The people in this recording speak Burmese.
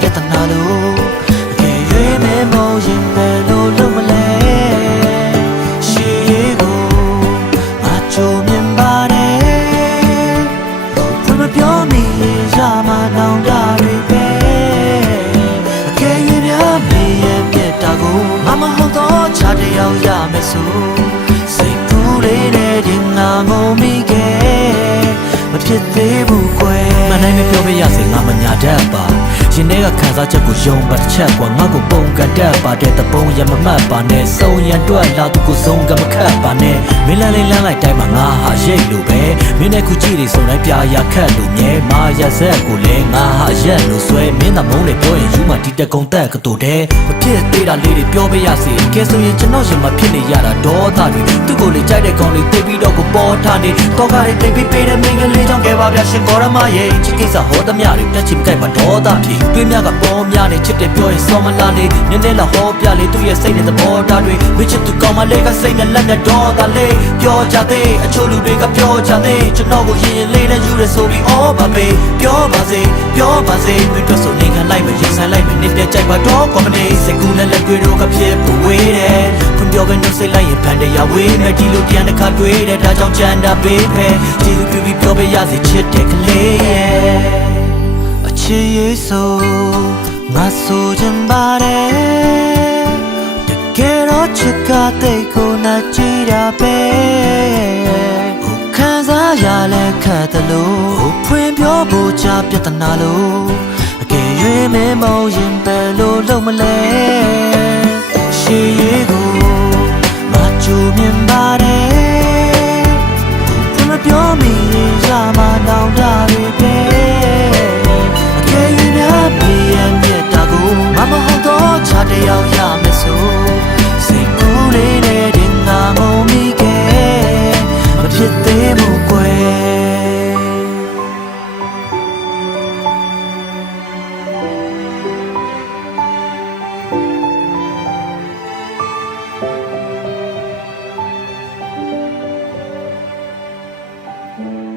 ပြဿနာလို့အကယ်၍မဲမောရင်ပဲလို့လုံးမလဲရှေးကိုမချိုမြင်ပါတယ်ဘယ်မပြောမိရမှာနောင်တတွေပဲအကယ်၍များမေးရဲ့ပြတ်တာကိုမမဟုတ်တော့ချတယောက်ရမယ်ဆိုစိတ်ကူးလေးနဲ့တင်ငါငုံမိခဲ့မဖြစ်သေးဘူးကွယ်မနိုင်မပြောပြရစေငါမညာတတ်ပါရင်ထဲကခံစားချက်ကိုယုံပါတစ်ချက်ကွာငါကိုပုံကတတ်ပါတဲ့တပုံရမမှတ်ပါနဲ့စုံရန်တွက်လာသူကိုစုံကမခတ်ပါနဲ့မင်းလန်းလေးလန်းလိုက်တိုင်းမှာငါဟာရိတ်လို့ပဲမင်းနဲ့ခုကြည့်နေစုံတိုင်းပြာရခတ်လို့မြဲမာရဆက်ကိုလည်းငါဟာရက်လို့ဆွဲမင်းသာမုန်းလေပြောရင်ယူမှဒီတကုံတက်ကတူတဲ့မဖြစ်သေးတာလေးတွေပြောပြရစေကဲဆိုရင်ကျွန်တော်ရင်မဖြစ်နေရတာဒေါသတွေသူ့ကိုလေကြိုက်တဲ့ကောင်လေးသိပြီးတော့ကိုပေါ်ထားနေတော့ကားလေးတိတ်ပြီးပေးတဲ့မင်းကလေးကြောင့်ကဲပါဗျာရှင်ကောရမရဲ့ချစ်ကိစ္စဟောသမျှတွေတက်ချင်ကြိုက်ပါဒေါသဖြစ်တွင်းများကပေါ်များနေချစ်တယ်ပြောရင်စောမလာနေနည်းနည်းလာဟောပြလေသူ့ရဲ့စိတ်နဲ့သဘောထားတွေမချစ်သူကောင်းမလေးကစိတ်နဲ့လက်နဲ့ဒေါသလေးပြောကြသေးအချို့လူတွေကပြောကြသေးကျွန်တော်ကိုရင်ရင်လေးနဲ့ယူရဆိုပြီးအော်ပါမေပြောပါစေမင်းတို့ဆိုနေခံလိုက်မရင်ဆိုင်လိုက်မနေပြကြိုက်ပါတော့ကောမနေစိတ်ကူးနဲ့လက်တွေတော့ကဖြစ်ပဝေးတယ်ဖွင့်ပြောကနှုတ်စိတ်လိုက်ရင်ဖန်တရားဝေးမယ်ဒီလိုပြန်တစ်ခါတွေ့တယ်ဒါကြောင့်ကြံတာပေးဖဲကျေးဇူးပြုပြီးပြောပြရစေချစ်တဲ့ကလေးရဲ့အချစ်ရေးဆိုငါဆိုချင်ပါတယ်တကယ်တော့ချစ်ကတိတ်ကိုနာကြည့်တာပဲခံစားရလဲခတ်တယ်လို့ဖွင့်ပြောဖို့ချပြဿနာလို့အကယ်၍မဲမောင်ရင်ပဲလို့လုံးမလဲရှေးရေးကိုမချိုမြင်ပါတယ်ဘယ်မပြောမိရမှာနောင်တတွေပဲအကယ်၍များမေးရမြတ်တာကိုမမဟုတ်တော့ချတယောက်ရမယ်ဆိုစိတ်ကူးလေးနဲ့တင်ငါငုံမိခဲ့မဖြစ်သေးဘူးကွယ်Mm-hmm.